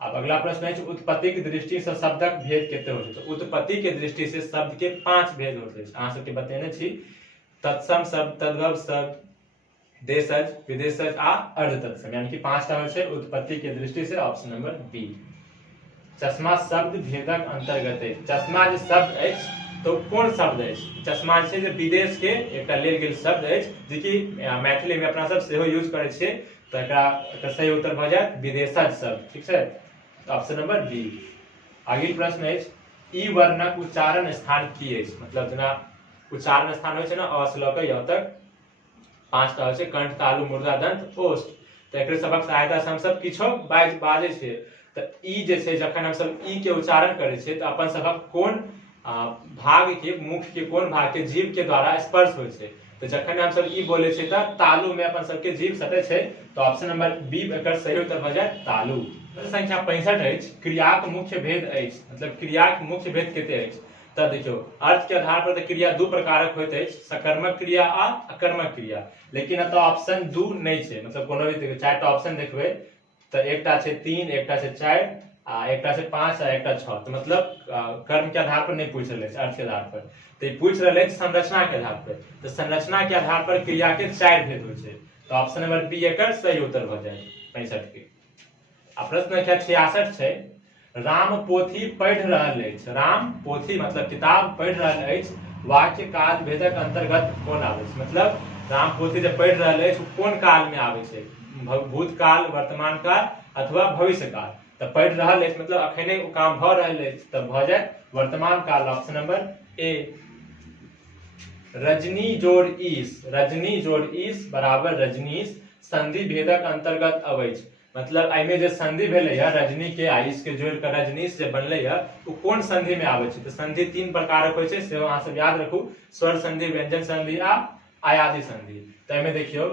अब अगला प्रश्न है उत्पत्ति की दृष्टि से शब्दक भेद केते होइत छै। उत्पत्ति के दृष्टि से शब्द के 5 भेद होइत अछि, अहाँ सबके बतेने छी। तत्सम शब्द, तद्भव शब्द, देशज, विदेशज आ अर्ध तत्सम, यानी कि 5टा होइ छै उत्पत्ति के दृष्टि से, ऑप्शन नंबर बी। चश्मा शब्द भेदक अंतर्गत अछि। चश्मा जे शब्द अछि तो कोन शब्द अछि। चश्मा जे छै जे विदेश के एकटा लेल गेल शब्द अछि, जेकि मैथिली में अपना सब सेहो यूज करै छियै, तो एकर सही उत्तर भ जायत विदेशज शब्द। ठीक छै, ऑप्शन नंबर बी। अगला प्रश्न अछि ई वर्णक उच्चारण स्थान की अछि। मतलब जेना उच्चारण स्थान होइ छै ना अ से ल क य तक 5टा होइ छै कंठ, तालु, मुर्गा, दंत, ओष्ठ। तो एक सबक सहायता से हम सब किछो बाजै छियै, तो ई जे छै जखन हम सब ई के उच्चारण करै छियै तऽ अपन सबक कोन भाग के मुख के कोन भाग के जीभ के द्वारा स्पर्श होइ छै। तो जखन हम सब ई बोले छै तऽ तालू में अपन सबके जीभ सटे छै, तो ऑप्शन नंबर बी एकर सही उत्तर भ जाय तालू। प्रश्न संख्या 65 अछि, क्रियाक मुख्य भेद अछि, मतलब क्रियाक मुख्य भेद कते अछि। तो देखियो अर्थ के आधार पर क्रिया दू प्रकारक होइत अछि, सकर्मक क्रिया आ अकर्मक क्रिया, लेकिन एतऽ ऑप्शन 2 नहीं छै, मतलब कोनो भी चारिटा ऑप्शन देखबै तो एकटा छै 3, एकटा छै 4 आ एकटा छै 5 आ एकटा 6, तो मतलब कर्म के आधार पर नहीं पूछ रहे छै, अर्थ के आधार पर तो पूछ रहे संरचना के आधार पर। तो संरचना के आधार पर क्रिया के 4 भेद होइ छै, तो ऑप्शन नंबर बी एकर सही उत्तर भ जाय 65 के। आ प्रश्न संख्या 66 छै, राम पोथी पढ़ि रहल अछि, राम पोथी मतलब किताब पढ़ि रहल अछि, वाक्य काल भेदक अंतर्गत कोन आबै छै, मतलब राम पोथी जे पढ़ि रहल अछि कोन काल में आबै छै, भूतकाल, वर्तमान काल अथवा भविष्य काल। तो पढ़ि रहल अछि मतलब अखने ओ काम भ रहल अछि, तब भ जाय वर्तमान काल, ऑप्शन नंबर ए। रजनी जोड़ ईस, रजनी जोड़ ईस बराबर रजनीश संधि भेदक अंतर्गत अबै छै, मतलब एमे जे संधि भेलै है रजनी के आयुष के जोड़ के रजनीश जे बनलै है वो कोन संधि में आबै छै। तो संधि 3 प्रकारक होइ छै, से अहाँ सब याद रखू, स्वर संधि, व्यंजन संधि आ आयादी संधि। तो एमे देखियो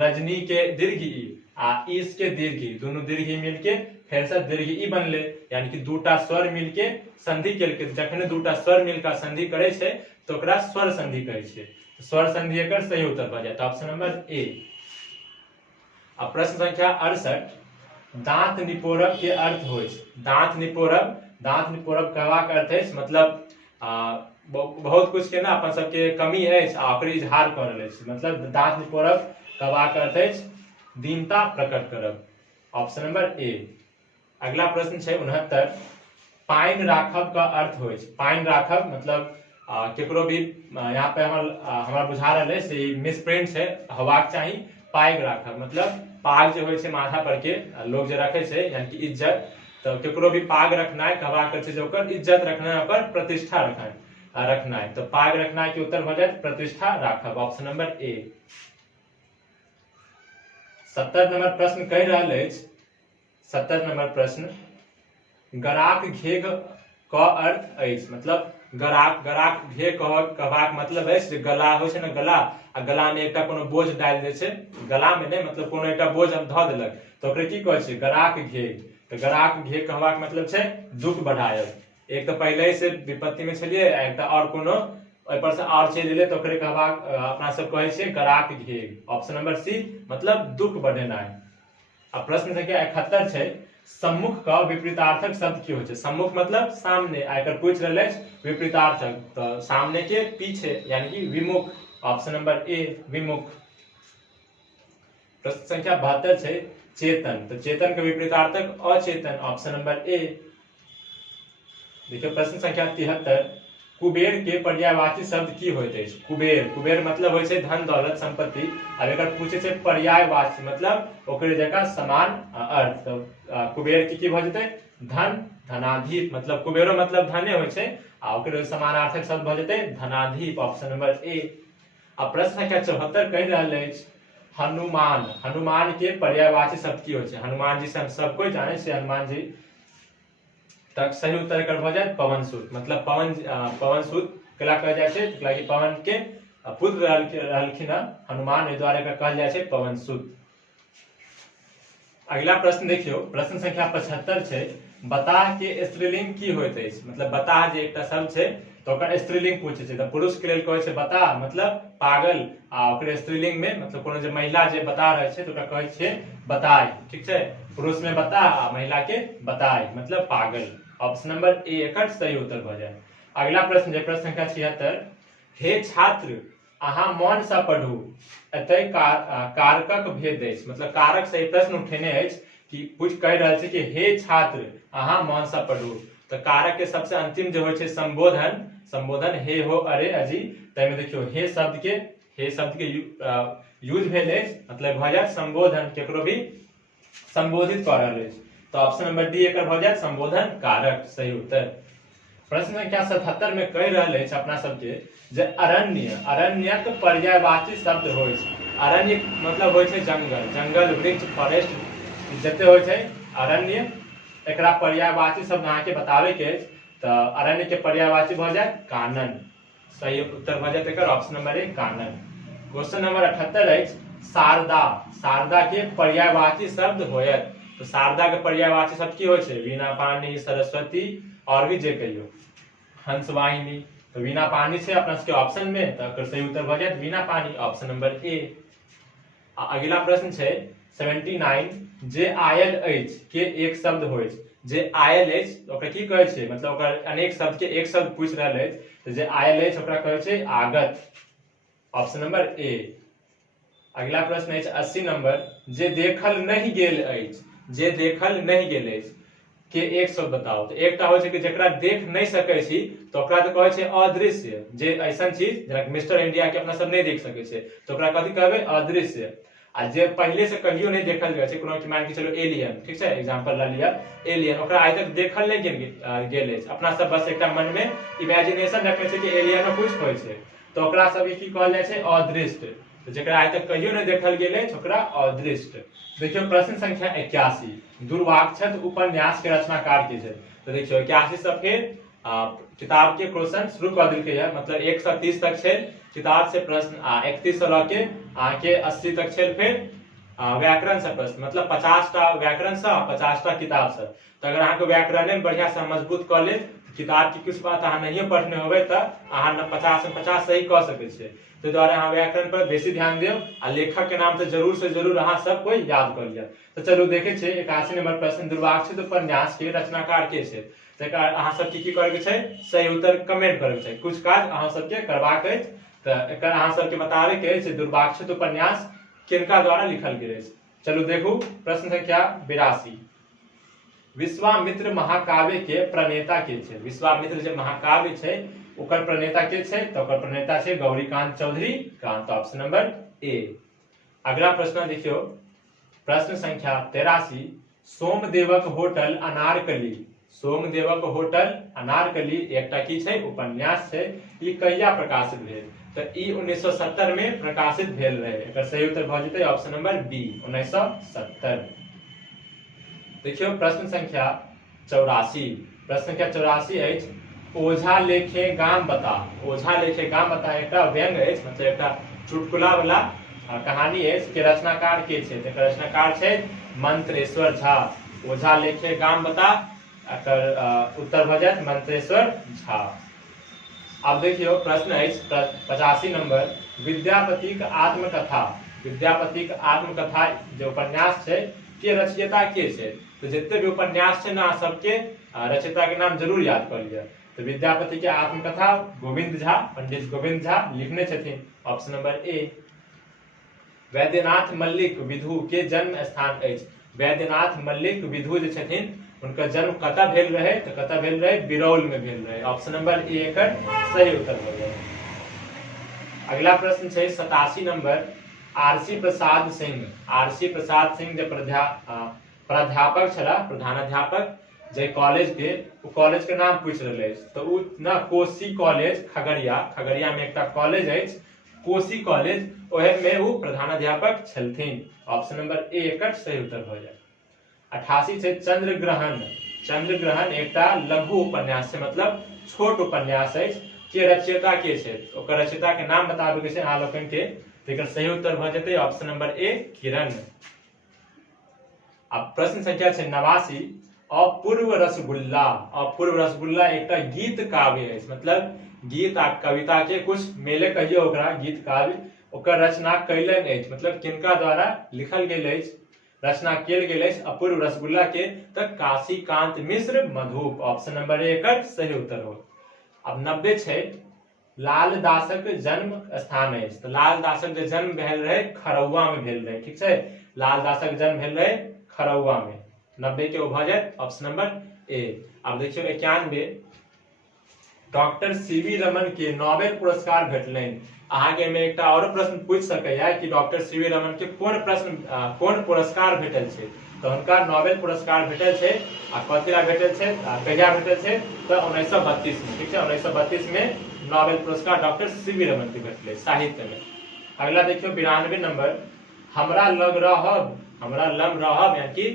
रजनी के दीर्घ ई आ ईस के दीर्घ ई, दोनों दीर्घ ई मिलके फेर से दीर्घ ई बनले, यानी कि दूटा स्वर मिलके संधि केलकै, जखन दूटा स्वर मिलकर संधि करे छै तो ओकरा स्वर संधि कहै छै। स्वर संधि एकर सही उत्तर भ जायत, ऑप्शन नंबर ए। अब प्रश्न संख्या 68, दांत निपोरब के अर्थ होइ छै, दांत निपोरब, दांत निपोरब कहबाक अर्थ अछि मतलब बहुत कुछ के ना अपन सबके कमी अछि आ ओकर इजहार कर रहल अछि, मतलब दांत निपोरब कहबाक अर्थ अछि दीनता प्रकट करब, ऑप्शन नंबर ए। अगला प्रश्न छै 69, पाइन राखब का अर्थ होइ छै, पाइन राखब मतलब केकरो भी यहाँ पे हमरा बुझा रहल है से मिसप्रिंट है, होबाक चाही पाग राखब, मतलब पाग जे होइ छै माथा पर के लोग जे रखे छै यानी कि इज्जत, तो केकरो भी पाग रखनाइ कहबाक छै जे ओकर इज्जत रखनाइ, ओकर प्रतिष्ठा रखनाइ, तो पाग रखनाइ के उत्तर भ जायत प्रतिष्ठा राखब, ऑप्शन नंबर ए। 70 नंबर प्रश्न कहि रहल अछि, 70 नंबर प्रश्न, गराक घेग क अर्थ अछि, मतलब गराक, गराक घे कहबाक मतलब अछि जे गला होइ छै ने, गला आ गला में एकटा कोनो बोझ डालि दै छै, गला में नहीं मतलब कोनो एकटा बोझ हम ध देलक तो ओकरे की कहै छै गराक घेग। तो गराक घेग कहबाक मतलब छै दुख बढ़ायब, एक तो पहले से विपत्ति में छलिए, एकटा और कोनो ओइ पर से और चलि एले तो ओकरे कहबाक अपना सब कहै छै गराक घेग, ऑप्शन नंबर सी, मतलब दुख बढ़ेनाइ। अब प्रश्न संख्या 71 छै, सम्मुख का विपरीतार्थक शब्द की होइ छै, सम्मुख मतलब सामने, आकर पूछ रहल अछि विपरीतार्थक, तो सामने के पीछे यानी कि विमुख, ऑप्शन नंबर ए विमुख। प्रश्न संख्या 72 छै, चेतन, तो चेतन के विपरीतार्थक अचेतन, ऑप्शन नंबर ए। देखियो प्रश्न संख्या 73, कुबेर के पर्यायवाची शब्द की होइत अछि, कुबेर, कुबेर मतलब होइ छै धन दौलत संपत्ति, अब एकर पूछे छै पर्यायवाची मतलब ओकरे जगह समान अर्थ, तो कुबेर की भ जेतै धन, धनाधीप, मतलब कुबेरो मतलब धने होइ छै आ ओकरे समानार्थक शब्द भ जेतै धनाधीप, ऑप्शन नंबर ए। अब प्रश्न संख्या 74 कहि रहल अछि, हनुमान, हनुमान के पर्यायवाची शब्द की होइ छै, हनुमान जी से हम सब कोई जाने छै हनुमान जी, तक सही उत्तर एकर भ जायत पवन सुत, मतलब पवन सुत केला कहल जाइ छै कि पवन के पुत्र रहलखिन हनुमान, एहि दुआरे एकर कहल जाइ छै पवन सुत। अगला प्रश्न देखियो प्रश्न संख्या 75 छै, बता के स्त्रीलिंग की होइत अछि, मतलब बता जे एकटा शब्द छै तो ओकर स्त्रीलिंग पूछे छै, तो पुरुष के लेल कहै छै बता मतलब पागल, आ ओकर स्त्रीलिंग में मतलब कोनो जे महिला जे बता रहै छै तो ओकरा कहै छै बताई, ठीक छै, पुरुष में बता आ महिला के बताई मतलब पागल, ऑप्शन नंबर ए एकर सही उत्तर भ जाय। अगला प्रश्न जे प्रश्न संख्या 76, हे छात्र अहाँ मन से पढ़ू, एतय कारकक भेद अछि, मतलब कारक से प्रश्न उठेने अछि कि कुछ कह रहल छै कि हे छात्र अहाँ मन से पढ़ू, तो कारक के सबसे अंतिम जो होइ छै संबोधन, संबोधन हे हो अरे अजी, तैमे देखियो हे शब्द के यूज भेल अछि, मतलब भ जायत संबोधन, केकरो भी संबोधित कर रहल अछि, तो ऑप्शन नंबर डी एकर भ जायत संबोधन कारक, सही उत्तर। प्रश्न संख्या 77 में कहि रहल अछि अपना सबके जे अरण्य, अरण्यक पर्यायवाची शब्द होइ छै, अरण्य मतलब होइ छै जंगल, जंगल वृक्ष फॉरेस्ट जते होइ छै अरण्य, एकरा पर्यायवाची शब्द अहाँ के बतावे के तो अरण्य के पर्यायवाची भ जाए कानन। सही उत्तर भ जाए ऑप्शन नंबर ए कानन। क्वेश्चन नंबर 78 है शारदा। शारदा के पर्यायवाची शब्द होयत तो शारदा के पर्यायवाची शब्द की होय छै वीणा पानी सरस्वती और भी जे कहियो हंसवाहिनी। तो वीणा पानी से अपना सबके ऑप्शन में तो सही उत्तर भ जाए वीणा पानी ऑप्शन नंबर ए। अगला प्रश्न है 79 जे आयल अछि के एक शब्द होय जे आयल अछि ओकरा की कहै छै मतलब ओकर अनेक शब्द के एक शब्द पूछ रहल अछि तो जे आयल अछि ओकरा कहै छै आगत ऑप्शन नंबर ए। अगला प्रश्न है 80 नंबर जे देखल नहीं गेल अछि जे देखल नहीं गेल अछि के एक शब्द बताओ। तो एकटा होय छै कि जेकरा देख नहीं सकै छी तो ओकरा तो कहै छै अदृश्य। जे ऐसन चीज जेना मिस्टर इंडिया के अपना सब नहीं देख सकै छै तो ओकरा कथि कहबै अदृश्य। आ जे पहले से कहियो नहीं देखल जाय छै कोनो कि मान के चलो एलियन ठीक है एग्जांपल ला लिया एलियन ओकरा आइ तक देखल नहीं गेल अछि अपना सब बस एकटा मन में इमेजिनेशन रखने छै कि एलियन कुछ होय छै तो ओकरा सब की कहल जाय छै अदृश्य। तो जेकरा आइ तक कहियो नहीं देखल गेल अछि ओकरा अदृश्य। देखियो प्रश्न संख्या 81 दुर्वाक्षत उपन्यास के रचनाकार के छै। तो देखियो 81 से फिर किताब के क्वेश्चन शुरू कर दिल के मतलब 1 से 30 तक छै किताब से प्रश्न 31 से लके आके 80 तक छै फिर व्याकरण से प्रश्न मतलब 50 टा व्याकरण से 50 टा किताब से। तो अगर अहाँ के व्याकरण में बढ़िया से मजबूत कर ले किताब की कुछ बात अहाँ नहीं पढ़ने होबे तो अहाँ 50 में 50 सही कह सके छे। तो द्वारा अहाँ व्याकरण पर बेसी ध्यान दियो आ लेखक के नाम तो जरूर से जरूर अहाँ सब कोई याद कर लिया। तो चलो देखे छे 81 नंबर प्रश्न दुर्वाक्षित उपन्यास के रचनाकार के छे तेकर अहाँ सब की करे के छे सही उत्तर कमेंट करे के छे कुछ काज अहाँ सब के करबाक अछि। तो एकर अहाँ सब के बतावे के छे दुर्वाक्षित उपन्यास किनका द्वारा लिखल गेल अछि। चलो देखू प्रश्न संख्या 82 विश्वामित्र महाकाव्य के प्रणेता के छे। विश्वामित्र जे महाकाव्य छे ओकर प्रणेता के छे तो ओकर प्रणेता छे Gaurikant Chaudhary Kant option number A. अगला प्रश्न देखियो प्रश्न संख्या 83 सोमदेवक होटल अनारकली। सोमदेवक होटल अनारकली एकटा की छे उपन्यास छे ई कहिया प्रकाशित भेल तो ई 1970 में प्रकाशित भेल रहे। एकर सही उत्तर भ जेतै ऑप्शन नंबर बी 1970। देखियो प्रश्न संख्या 84 प्रश्न संख्या 84 अछि ओझा लेखे गाम बता। ओझा लेखे गाम बता एकटा व्यंग अछि मतलब एकटा चुटकुला वाला कहानी अछि के रचनाकार के छे एकर रचनाकार छे मंत्रेश्वर झा। ओझा लेखे गाम बता एकर उत्तर भ जायत मंत्रेश्वर झा। अब देखियो प्रश्न अछि 85 नंबर विद्यापतिक आत्मकथा। विद्यापतिक आत्मकथा जो उपन्यास छे के रचयिता के छे तो जितने भी उपन्यास छे ना सबके रचयिता के नाम जरूर याद कर लिया। तो विद्यापति के आत्मकथा गोविंद झा पंडित गोविंद झा लिखने छथिन option number A. Vaidyanath Mallik Vidhu के जन्म स्थान अछि। वैद्यनाथ मल्लिक विधु जे छथिन उनका जन्म कतऽ भेल रहे तो कतऽ भेल रहे बिरौल में भेल रहे ऑप्शन नंबर ए एकर सही उत्तर हो गया। अगला प्रश्न छे 87 number RC Prasad Singh. RC Prasad Singh जो प्राध्यापक छला प्रधानाध्यापक जे कॉलेज के वो कॉलेज के नाम पूछ रहे तो उ ना कोसी कॉलेज खगड़िया खगड़िया में एकटा कॉलेज है कोसी कॉलेज ओहे में वो प्रधानाध्यापक छलथिन ऑप्शन नंबर ए एकर सही उत्तर हो जाए। 88 से चंद्रग्रहण। चंद्रग्रहण एकटा लघु उपन्यास है मतलब छोट उपन्यास है के रचयिता के छे ओकर रचयिता के नाम बताबे के छे अहाँ लोगन के तेकर सही उत्तर भ जेतै ऑप्शन नंबर ए किरण। अब प्रश्न संख्या 89 अपूर्व रसगुल्ला। अपूर्व रसगुल्ला एकटा गीत काव्य है मतलब गीत आ कविता के कुछ मेले कहियो ओकरा गीत काव्य ओकर रचना कैलन अछि मतलब किनका द्वारा लिखल गेल अछि रचना कियल गेल अछि अपूर्व रसगुल्ला के तो काशीकांत मिश्र मधुप ऑप्शन नंबर ए एकर सही उत्तर हो। अब 90 छे लाल दासक जन्म स्थान है तो लाल दासक जो जन्म भेल रहे खरौआ में भेल रहे ठीक है लाल दासक जन्म भेल रहे खरौआ में 90 के भ जाए ऑप्शन नंबर ए। अब देखियो 91 डॉक्टर सीवी रमन के नोबेल पुरस्कार भेटलनि। अहाँ के में एकटा और प्रश्न पूछ सकैया कि डॉक्टर सीवी रमन के कोन पुरस्कार भेटल छे तो उनका नोबेल पुरस्कार भेटल छे आ कथिला भेटल छे कहिया भेटल छे तो 1932 में ठीक है 1932 में नोबेल पुरस्कार डॉक्टर सीवी रमन के भेटले साहित्य में। अगला देखियो 92 नंबर हमरा लग रहब यानी कि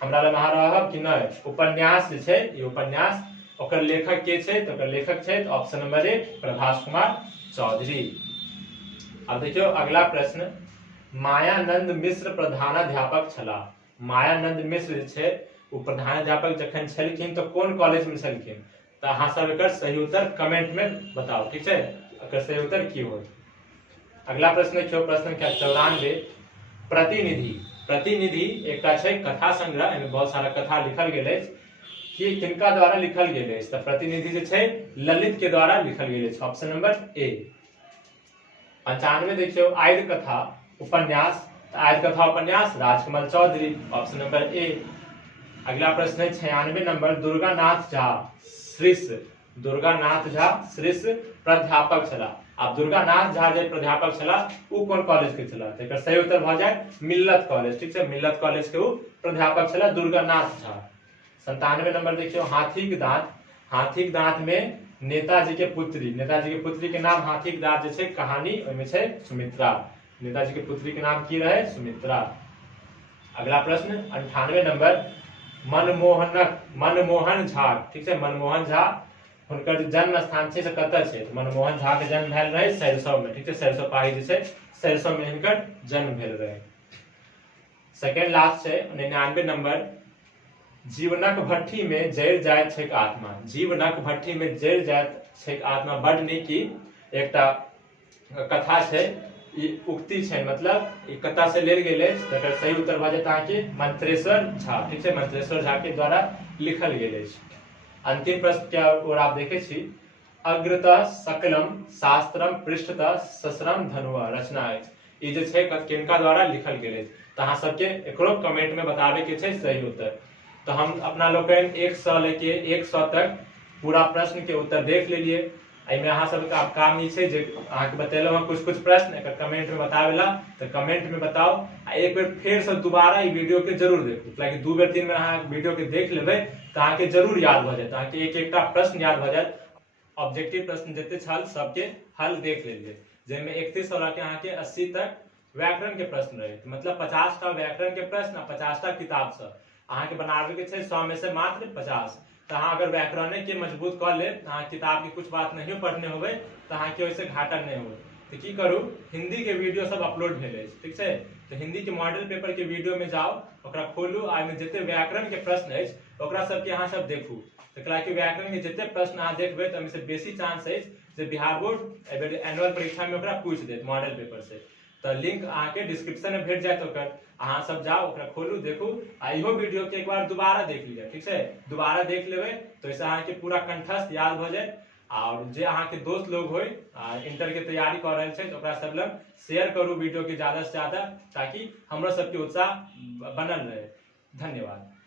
हमरा लग अहाँ रहब कि नहीं। उपन्यास जे छै ई उपन्यास, ओकर लेखक के छै तो ओकर लेखक छै option number A Prabhas Kumar Chaudhary. अब देखियो अगला प्रश्न, मायानंद मिश्र प्रधानाध्यापक छलाह। मायानंद मिश्र जे छै वो प्रधानाध्यापक जखन छलखिन तो कोन कॉलेज में छलखिन, तो अहाँ सब एकर सही उत्तर कमेंट में बताओ, ठीक है, एकर सही उत्तर की होत। अगला प्रश्न देखियो प्रश्न संख्या 94, प्रतिनिधि। प्रतिनिधि एकटा छै कथा संग्रह, एमे बहुत सारा कथा लिखल गेल अछि कि किनका द्वारा लिखल गेल अछि, तो प्रतिनिधि जे छै ललित के द्वारा लिखल गेल अछि, ऑप्शन नंबर ए। 95 देखियो आयत कथा उपन्यास, आयत कथा उपन्यास Rajkamal Chaudhary, option number A. अगला प्रश्न है 96 नंबर, दुर्गानाथ झा शिष्य, दुर्गानाथ झा शिष्य प्राध्यापक छलाह। अब दुर्गानाथ झा जे प्राध्यापक छलाह वो कौन कॉलेज के छलाह, तो एकर सही उत्तर भ जाए मिल्लत कॉलेज, ठीक है, मिल्लत कॉलेज के वो प्राध्यापक छलाह दुर्गानाथ झा। 97 नंबर देखियो हाथी के दांत, हाथी के दांत में नेताजी के पुत्री, नेताजी के पुत्री के नाम हाथी के दांत जे छै कहानी ओहिमे छै सुमित्रा, नेताजी के पुत्री के नाम की रहे सुमित्रा। अगला प्रश्न 98 नंबर, मनमोहन झा, ठीक है, मनमोहन झा हुनकर जन्म स्थान छै से कतऽ छै, तो मनमोहन झा के जन्म भेल रहे सरिसव में, ठीक है, सरिसव पाही जे छै सरिसव में हिनकर जन्म भेल रहे। सेकंड लास्ट छै 99 नंबर, जीवनक भट्ठी में जरि जाइत छैक आत्मा। जीवनक भट्ठी में जरि जाइत छैक आत्मा बड नीक एकटा कथा छै, ई उक्ति छै, मतलब ई कथा से लेल गेल अछि, तकर सही उत्तर भ जायत अहाँके मंत्रेश्वर झा, ठीक है, मंत्रेश्वर झा के द्वारा लिखल गेल अछि। अंतिम प्रश्न के ओर आप देखे छी, अग्रतः सकलम शास्त्रम पृष्ठतः ससरम धनुआ रचना अछि, ई जे छै किनका द्वारा लिखल गेल अछि, तो अहाँ सबके एकरो कमेंट में बताबे के छै सही उत्तर। तो हम अपना लोगन 100 लेके 100 तक पूरा प्रश्न के उत्तर देख लेलिए। एहिमे अहाँ सबके आब काम ई छै जे अहाँके बतेलहुँ हँ कुछ प्रश्न, एकर कमेंट में बतावेला तो कमेंट में बताओ, आ एक बेर फेर से दोबारा ई वीडियो के जरूर देखू, ताकि 2 बेर 3 बेर अहाँ वीडियो के देख लेबै तो अहाँके जरूर याद भ जायत, अहाँके एक एकटा प्रश्न याद भ जायत। ऑब्जेक्टिव प्रश्न जते छल सबके हल देख लेलिए, जाहिमे 31 वाला के अहाँके 80 तक व्याकरण के प्रश्न रहे, मतलब 50 टा व्याकरण के प्रश्न आ 50 टा किताब से अहाँके बनाबे के छै 100 में से मात्र 50। तो अहाँ अगर व्याकरण के मजबूत कर ले, अहाँ किताब की कुछ बात नहीं पढ़ने होबे तो अहाँके वैसे घाटा नहीं हो, तो की करू हिंदी के वीडियो सब अपलोड भेले, ठीक है, तो हिंदी के मॉडल पेपर के वीडियो में जाओ, ओकरा खोलू, आ में जते व्याकरण के प्रश्न है ओकरा सबके अहाँ सब देखू, तो कि व्याकरण के जते प्रश्न अहाँ देखबे तो से बेसी चांस है जे बिहार बोर्ड एनुअल परीक्षा में ओकरा पूछ देत मॉडल पेपर से। तो लिंक अहाँके डिस्क्रिप्शन में भेट जाए, ओकर अहाँ सब जाओ, ओकरा खोलू, देखू, आ इहो वीडियो के एक बार दोबारा देख लिया, ठीक है, दोबारा देख लेबै तो ऐसे अहाँके पूरा कंठस्थ याद भ जाए। और जे अहाँके दोस्त लोग होय इंटर के तैयारी कर रहे छै तो ओकरा सब लग शेयर करू वीडियो के ज्यादा से ज्यादा, ताकि हमरो सबके उत्साह बनल रहे। धन्यवाद।